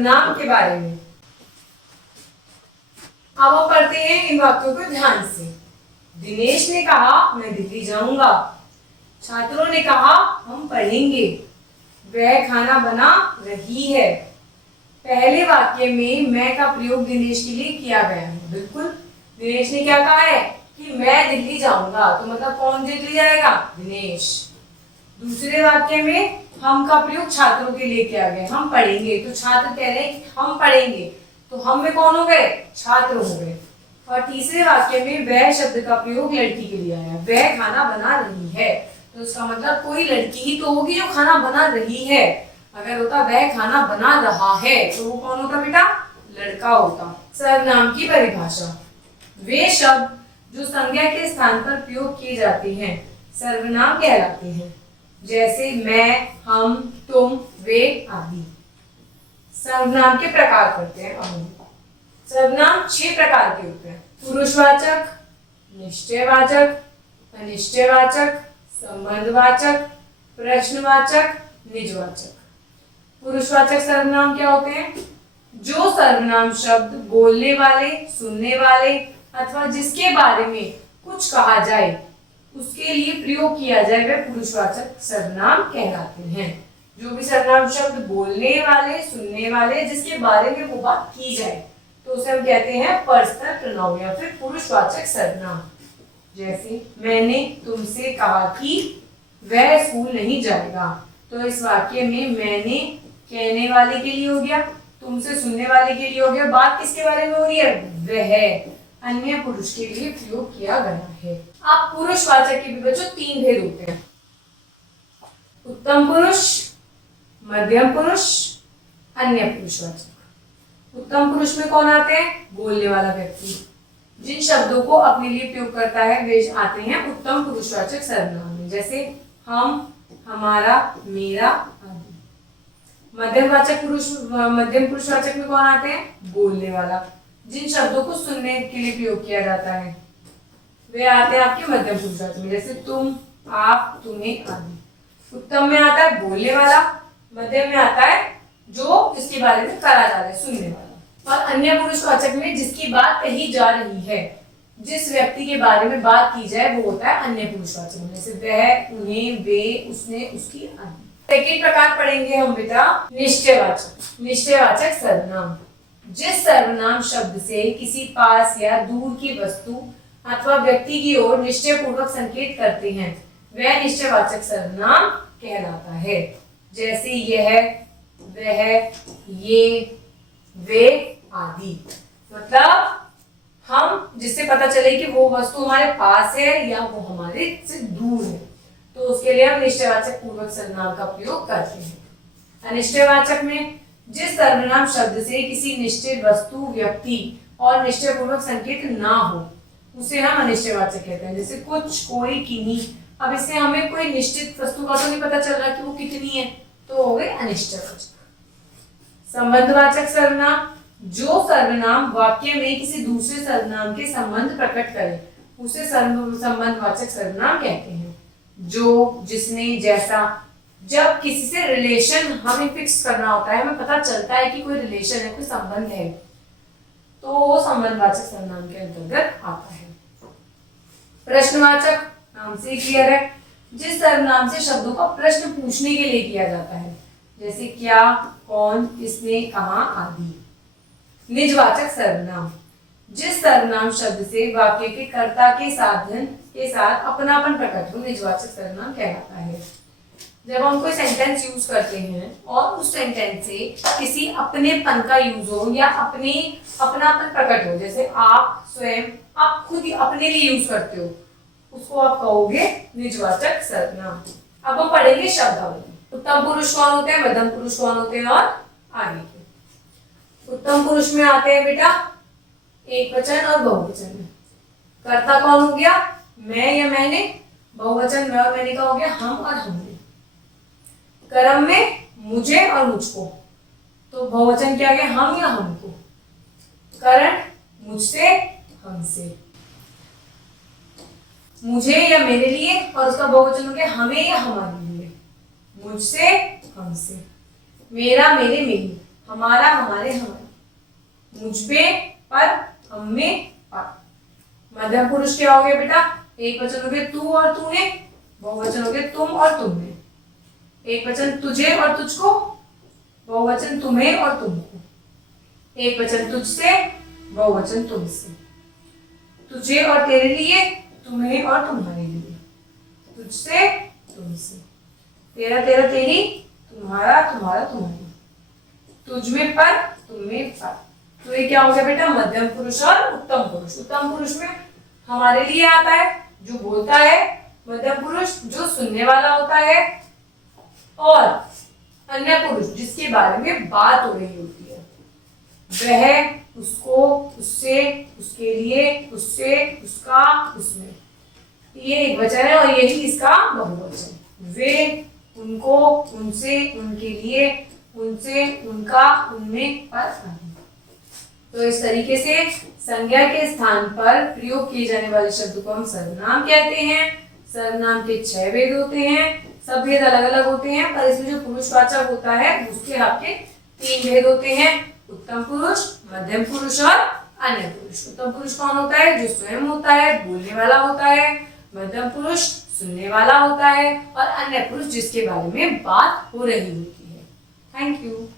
सर्वनाम के बारे में। अब हम पढ़ते हैं इन वाक्यों को ध्यान से। दिनेश ने कहा मैं दिल्ली जाऊंगा। छात्रों ने कहा हम पढ़ेंगे। वह खाना बना रही है। पहले वाक्य में मैं का प्रयोग दिनेश के लिए किया गया है। बिल्कुल, दिनेश ने क्या कहा है कि मैं दिल्ली जाऊंगा, तो मतलब कौन दिल्ली जाएगा? दिनेश। दूसरे वाक्य में हम का प्रयोग छात्रों के लिए किया गया, हम पढ़ेंगे, तो छात्र कह रहे हैं कि हम पढ़ेंगे, तो हम में कौन हो गए? छात्र हो गए। और तीसरे वाक्य में वह शब्द का प्रयोग लड़की के लिए आया, वह खाना बना रही है, तो इसका मतलब कोई लड़की ही तो होगी जो खाना बना रही है। अगर होता वह खाना बना रहा है तो वो कौन होता बेटा? लड़का होता। सर्वनाम की परिभाषा। वे शब्द जो संज्ञा के स्थान पर प्रयोग किए जाते हैं सर्वनाम कहलाते हैं, जैसे मैं, हम, तुम, वे आदि। सर्वनाम के प्रकार करते हैं। अब सर्वनाम 6 प्रकार के होते हैं। पुरुषवाचक, निश्चयवाचक, अनिश्चयवाचक, संबंधवाचक, प्रश्नवाचक, निजवाचक। पुरुषवाचक सर्वनाम क्या होते हैं? जो सर्वनाम शब्द बोलने वाले, सुनने वाले अथवा जिसके बारे में कुछ कहा जाए उसके लिए प्रयोग किया जाए वह पुरुषवाचक सर्वनाम कहलाते हैं। जो भी सर्वनाम शब्द बोलने वाले, सुनने वाले, जिसके बारे में वो बात की जाए तो उसे हम कहते हैं पर्सनल प्रोनाउन या फिर पुरुषवाचक सर्वनाम। जैसे मैंने तुमसे कहा कि वह स्कूल नहीं जाएगा, तो इस वाक्य में मैंने कहने वाले के लिए हो गया, तुमसे सुनने वाले के लिए हो गया। बात किसके बारे में हो रही है? वह अन्य पुरुष के लिए प्रयोग किया गया है। अब पुरुषवाचक के भी बच्चों 3 भेद होते हैं। उत्तम पुरुष, मध्यम पुरुष, अन्य पुरुषवाचक। उत्तम पुरुष में कौन आते हैं? बोलने वाला व्यक्ति। जिन शब्दों को अपने लिए प्रयोग करता है वे आते हैं उत्तम पुरुषवाचक सर्वनाम में, जैसे हम, हमारा, मेरा आदि। मध्यम पुरुषवाचक में कौन आते हैं? बोलने वाला। जिन शब्दों को सुनने के लिए प्रयोग किया जाता है वे आते हैं आपके मध्यम पुरुषवाचक में, जैसे तुम, आप, तुम्हें आदि। उत्तम में आता है बोलने वाला, मध्यम में आता है जो जिसके बारे में करा जा रहा है, सुनने वाला, और अन्य पुरुषवाचक में जिसकी बात कही जा रही है, जिस व्यक्ति के बारे में बात की जाए वो होता है अन्य पुरुषवाचक में, जैसे वह, उन्हें, वे, उसने, उसकी आदि। सेकंड प्रकार पढ़ेंगे हम बेटा निश्चयवाचक। निश्चयवाचक सर्वनाम। जिस सर्वनाम शब्द से किसी पास या दूर की वस्तु अथवा व्यक्ति की ओर निश्चय पूर्वक संकेत करते हैं वह निश्चयवाचक सर्वनाम कहलाता है, जैसे यह, वह, ये, वे आदि। मतलब हम जिससे पता चले कि वो वस्तु हमारे पास है या वो हमारे से दूर है, तो उसके लिए हम निश्चयवाचक पूर्वक सर्वनाम का प्रयोग करते हैं। अनिश्चयवाचक में जिस सर्वनाम शब्द से किसी निश्चित वस्तु, व्यक्ति और निश्चय पूर्वक संकेत ना हो उसे हम अनिश्चयवाचक कहते हैं, जैसे कुछ, कोई, किन्हीं। अब इससे हमें कोई निश्चित वस्तु का तो नहीं पता चल रहा कि वो कितनी है, तो हो गए अनिश्चयवाचक। संबंधवाचक सर्वनाम। जो सर्वनाम वाक्य में किसी दूसरे सर्वनाम के संबंध प्रकट करे उसे संबंधवाचक सर्वनाम कहते हैं। जो, जिसने, जैसा। जब किसी से रिलेशन हमें फिक्स करना होता है, हमें पता चलता है कि कोई रिलेशन है, कोई संबंध है, तो वो संबंधवाचक सर्वनाम के अंतर्गत आता है। प्रश्नवाचक, नाम से क्लियर है, जिस सर्वनाम से शब्दों का प्रश्न पूछने के लिए किया जाता है, जैसे क्या, कौन, किसने, कहां आदि। निजवाचक सर्वनाम। जिस सर्वनाम शब्द से वाक्य के कर्ता के साधन के साथ अपनापन प्रकट हो निजवाचक सर्वनाम कहलाता है। जब हम कोई सेंटेंस यूज करते हैं और उस सेंटेंस से किसी अपनेपन का यूज हो या अपनापन प्रकट हो, जैसे आप स्वयं, आप खुद ही अपने लिए यूज करते हो, उसको आप कहोगे निजवाचक सर्वनाम। अब हम पढ़ेंगे शब्दावली। उत्तम पुरुष कौन होते हैं, मध्यम पुरुष कौन होते हैं और आगे के। उत्तम पुरुष में आते हैं बेटा एक वचन और बहुवचन में। कर्ता कौन हो गया? मैं या मैंने। बहुवचन मैं और मैंने का हो गया हम और हमने। कर्म में मुझे और मुझको, तो बहुवचन क्या गया? हम या हमको। करण मुझसे, हमसे। मुझे या मेरे लिए, और उसका बहुवचन हो गया हमें या हमारे लिए। मुझसे, हमसे। मेरा, मेरे, मेरी। हमारा, हमारे, हमारे, मुझ पे, पर, हम में, पर। मध्यम पुरुष क्या हो गया बेटा? एक वचन हो गया तू और तूने, बहुवचन हो गया तुम और तुमने। एक वचन तुझे और तुझको, बहुवचन तुम्हें और तुमको। एक वचन तुझसे, बहुवचन तुमसे। तुझे और तेरे लिए, तुम्हें और तुम्हारे लिए। तुझसे, तुमसे। तेरा, तेरा, तेरी, तुम्हारा, तुम्हारा, तुम्हारी। तुझ में पर, तुम में पर। तो ये क्या हो गया बेटा? मध्यम पुरुष और उत्तम पुरुष। उत्तम पुरुष में हमारे लिए आता है, जो बोलता है। मध्यम पुरुष जो सुनने वाला होता है, और अन्य पुरुष जिसके बारे में बात हो रही होती है। वह, उसको, उससे, उसके लिए, उससे, उसका, उसमें। ये एक वचन है और यही इसका बहुवचन। वे, उनको, उनसे, उनके लिए, उनसे, उनका, उनमें, पर। तो इस तरीके से संज्ञा के स्थान पर प्रयोग किए जाने वाले शब्द को हम सर्वनाम कहते हैं। सर्वनाम के 6 भेद होते हैं। सब भेद अलग अलग होते हैं, पर इसमें जो पुरुषवाचक होता है उसके आपके 3 भेद होते हैं: उत्तम पुरुष, मध्यम पुरुष और अन्य पुरुष। उत्तम पुरुष कौन होता है? जो स्वयं होता है, बोलने वाला होता है। मध्यम पुरुष सुनने वाला होता है, और अन्य पुरुष जिसके बारे में बात हो रही होती है। Thank you.